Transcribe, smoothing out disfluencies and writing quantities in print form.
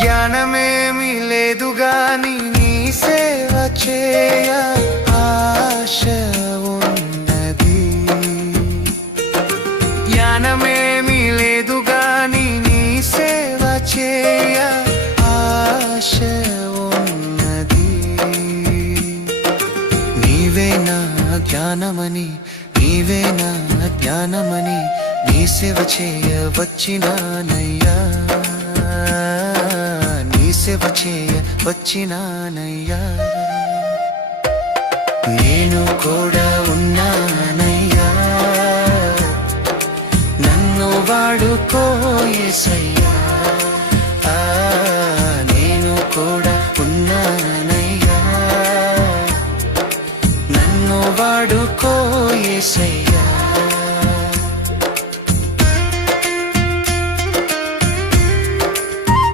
జ్ఞానమేమి లేదు గాని నీ సేవ చేయ ఆశ ఉన్నది. జ్ఞానమేమి లేదు గాని నీ సేవ చేయ ఆశ ఉన్నది. నీవే నా జ్ఞానమని, నీవే నా జ్ఞానమని నీ సేవ చేయ వచ్చినానయ్యా, నీ సేవ చేయ వచ్చినానయ్యా. నేను కూడా ఉన్నానయ్యా, నన్ను వాడుకో యేసయ్యా.